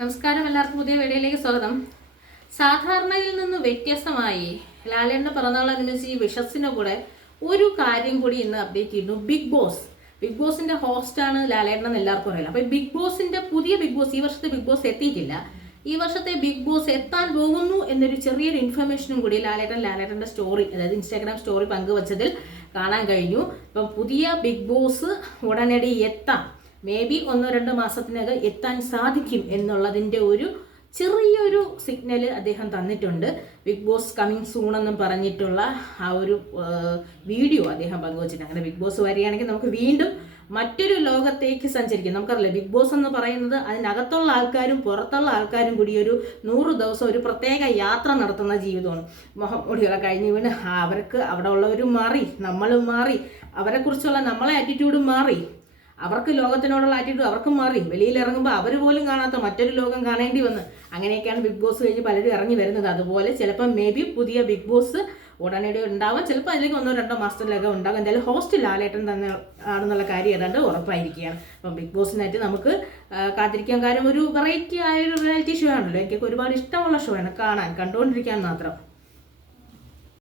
നമസ്കാരം, എല്ലാവർക്കും പുതിയ വീഡിയോയിലേക്ക് സ്വാഗതം. സാധാരണയിൽ നിന്ന് വ്യത്യസ്തമായി ലാലേട്ടൻ്റെ പിറന്നാളനുസരിച്ച് ഈ വിഷസിൻ്റെ കൂടെ ഒരു കാര്യം കൂടി ഇന്ന് അപ്ഡേറ്റ് ചെയ്യുന്നു. ബിഗ് ബോസിന്റെ ഹോസ്റ്റാണ് ലാലേട്ടൻ എന്ന് എല്ലാവർക്കും അറിയില്ല. അപ്പോൾ ബിഗ് ബോസിന്റെ പുതിയ ബിഗ് ബോസ് ഈ വർഷത്തെ ബിഗ് ബോസ് എത്തിയിട്ടില്ല. ഈ വർഷത്തെ ബിഗ് ബോസ് എത്താൻ പോകുന്നു എന്നൊരു ചെറിയൊരു ഇൻഫർമേഷനും കൂടി ലാലേട്ടൻ്റെ സ്റ്റോറി, അതായത് ഇൻസ്റ്റാഗ്രാം സ്റ്റോറി പങ്കുവച്ചതിൽ കാണാൻ കഴിഞ്ഞു. അപ്പം പുതിയ ബിഗ് ബോസ് ഉടനടി എത്താം, മേ ബി 1-2 മാസത്തിനകം എത്താൻ സാധിക്കും എന്നുള്ളതിൻ്റെ ഒരു ചെറിയൊരു സിഗ്നൽ അദ്ദേഹം തന്നിട്ടുണ്ട്. ബിഗ് ബോസ് കമ്മിങ് സൂൺ എന്നും പറഞ്ഞിട്ടുള്ള ആ ഒരു വീഡിയോ അദ്ദേഹം പങ്കുവച്ചിട്ടുണ്ട്. അങ്ങനെ ബിഗ് ബോസ് വരികയാണെങ്കിൽ നമുക്ക് വീണ്ടും മറ്റൊരു ലോകത്തേക്ക് സഞ്ചരിക്കും. നമുക്കറിയില്ല, ബിഗ് ബോസ് എന്ന് പറയുന്നത് അതിനകത്തുള്ള ആൾക്കാരും പുറത്തുള്ള ആൾക്കാരും കൂടി ഒരു 100 ദിവസം ഒരു പ്രത്യേക യാത്ര നടത്തുന്ന ജീവിതമാണ്. മുടികളെ കഴിഞ്ഞ് വീണ് അവർക്ക് അവിടെ ഉള്ളവരും മാറി, നമ്മളും മാറി, അവരെക്കുറിച്ചുള്ള നമ്മളെ ആറ്റിറ്റ്യൂഡും മാറി, അവർക്ക് ലോകത്തിനോടുള്ള ആറ്റിറ്റ്യൂഡ് അവർക്കും മാറി. വെളിയിൽ ഇറങ്ങുമ്പോൾ അവർ പോലും കാണാത്ത മറ്റൊരു ലോകം കാണേണ്ടി വന്ന് അങ്ങനെയൊക്കെയാണ് ബിഗ് ബോസ് കഴിഞ്ഞ് പലരും ഇറങ്ങി വരുന്നത്. അതുപോലെ ചിലപ്പോൾ മേ ബി പുതിയ ബിഗ് ബോസ് ഉടനടി ഉണ്ടാവാം, ചിലപ്പോൾ അതിലേക്ക് 1-2 മാസത്തിലൊക്കെ ഉണ്ടാകും. എന്തായാലും ഹോസ്റ്റ് ലാലേട്ടൻ തന്നെ ആണെന്നുള്ള കാര്യം ഏതാണ്ട് ഉറപ്പായിരിക്കുകയാണ്. അപ്പം ബിഗ് ബോസിനായിട്ട് നമുക്ക് കാത്തിരിക്കാൻ. കാര്യം ഒരു വെറൈറ്റി ആയൊരു റിയാലിറ്റി ഷോ ആണല്ലോ. എനിക്കൊക്കെ ഒരുപാട് ഇഷ്ടമുള്ള ഷോ ആണ്, കണ്ടുകൊണ്ടിരിക്കാൻ മാത്രം.